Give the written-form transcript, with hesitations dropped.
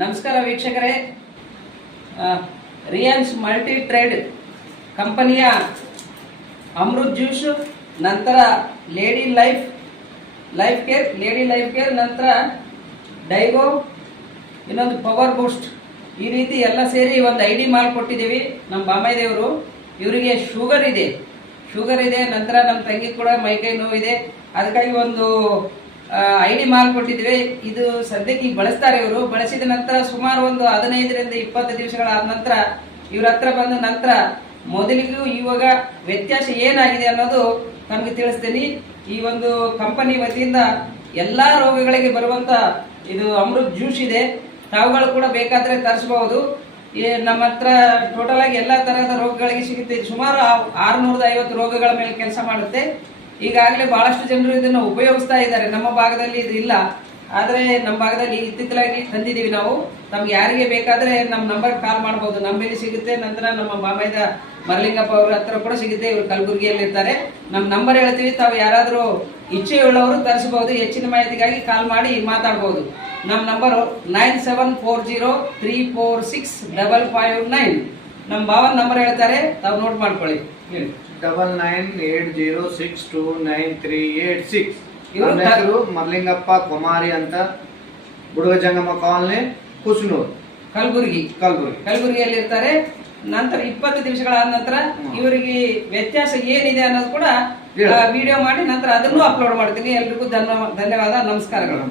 ನಮಸ್ಕಾರ ವೀಕ್ಷಕರೇ, ರಿಯನ್ಸ್ multi trade ಕಂಪನಿಯ ಅಮೃತ್ ಜ್ಯೂಸ್, ನಂತರ ಲೇಡಿ ಲೈಫ್ ಕೇರ್, ನಂತರ ಡೈಗೋ, ಇನ್ನೊಂದು ಪವರ್ ಬೂಸ್ಟ್, ಈ ರೀತಿ ಎಲ್ಲ ಸೇರಿ ಒಂದು ಐಡಿ ಮಾಲ್ ಕೊಟ್ಟಿದ್ದೀವಿ. ನಮ್ಮ ಬಾಮಾಯಿ ದೇವರು ಇವರಿಗೆ ಶುಗರ್ ಇದೆ. ನಂತರ ನಮ್ಮ ತಂಗಿ ಕೂಡ ಮೈಕೈ ನೋವಿದೆ, ಅದಕ್ಕಾಗಿ ಒಂದು ಐಡಿ ಮಾಲ್ ಕೊಟ್ಟಿದ್ವಿ. ಇದು ಸದ್ಯಕ್ಕೆ ಈಗ ಬಳಸ್ತಾರೆ. ಇವರು ಬಳಸಿದ ನಂತರ ಸುಮಾರು ಒಂದು 15ರಿಂದ 20 ದಿವಸಗಳಾದ ನಂತರ ಇವ್ರ ಹತ್ರ ಬಂದ ನಂತರ ಮೊದಲಿಗೂ ಇವಾಗ ವ್ಯತ್ಯಾಸ ಏನಾಗಿದೆ ಅನ್ನೋದು ನಮಗೆ ತಿಳಿಸ್ತೀನಿ. ಈ ಒಂದು ಕಂಪನಿ ವತಿಯಿಂದ ಎಲ್ಲಾ ರೋಗಗಳಿಗೆ ಬರುವಂತ ಇದು ಅಮೃತ್ ಜ್ಯೂಸ್ ಇದೆ. ತಾವುಗಳು ಕೂಡ ಬೇಕಾದ್ರೆ ತರಿಸಬಹುದು. ನಮ್ಮ ಹತ್ರ ಟೋಟಲ್ ಆಗಿ ಎಲ್ಲಾ ತರಹದ ರೋಗಗಳಿಗೆ ಸಿಗುತ್ತೆ. ಸುಮಾರು 650 ರೋಗಗಳ ಮೇಲೆ ಕೆಲಸ ಮಾಡುತ್ತೆ. ಈಗಾಗಲೇ ಬಹಳಷ್ಟು ಜನರು ಇದನ್ನು ಉಪಯೋಗಿಸ್ತಾ ಇದ್ದಾರೆ. ನಮ್ಮ ಭಾಗದಲ್ಲಿ ಇದು ಇಲ್ಲ, ಆದ್ರೆ ನಮ್ಮ ಭಾಗದಲ್ಲಿ ಇತ್ತಿತ್ತಲಾಗಿ ತಂದಿದ್ದೀವಿ ನಾವು. ನಮ್ಗೆ ಯಾರಿಗೆ ಬೇಕಾದ್ರೆ ನಮ್ಮ ನಂಬರ್ ಕಾಲ್ ಮಾಡಬಹುದು. ನಮ್ಮಲ್ಲಿ ಸಿಗುತ್ತೆ. ನಂತರ ನಮ್ಮ ಬಾಮಾಯ್ದ ಮರಲಿಂಗಪ್ಪ ಅವ್ರ ಹತ್ರ ಕೂಡ ಸಿಗುತ್ತೆ. ಇವರು ಕಲಬುರಗಿಯಲ್ಲಿ ಇರ್ತಾರೆ. ನಮ್ಮ ನಂಬರ್ ಹೇಳ್ತೀವಿ, ತಾವು ಯಾರಾದರೂ ಇಚ್ಛೆಯುಳ್ಳವರು ತರಿಸಬಹುದು. ಹೆಚ್ಚಿನ ಮಾಹಿತಿಗಾಗಿ ಕಾಲ್ ಮಾಡಿ ಮಾತಾಡಬಹುದು. ನಮ್ಮ ನಂಬರು 9740346559. ನಮ್ಮ ಭಾವನ ನಂಬರ್ ಹೇಳ್ತಾರೆ, ತಾವು ನೋಟ್ ಮಾಡ್ಕೊಳ್ಳಿ. ಹೇಳಿ. 9980629386. ಇವರ ಹೆಸರು ಮರ್ಲಿಂಗಪ್ಪ ಕುಮಾರಿ ಅಂತ, ಬುಡುಗ ಜಂಗಮ ಕಾಲನಿ, ಕುಸ್ನೂರ್, ಕಲಬುರಗಿಯಲ್ಲಿ ಇರ್ತಾರೆ. ನಂತರ 20 ದಿವಸಗಳಾದ ನಂತರ ಇವರಿಗೆ ವ್ಯತ್ಯಾಸ ಏನಿದೆ ಅನ್ನೋದು ಕೂಡ ವಿಡಿಯೋ ಮಾಡಿ ನಂತರ ಅದನ್ನು ಅಪ್ಲೋಡ್ ಮಾಡ್ತೀನಿ. ಎಲ್ರಿಗೂ ಧನ್ಯವಾದ, ನಮಸ್ಕಾರಗಳು.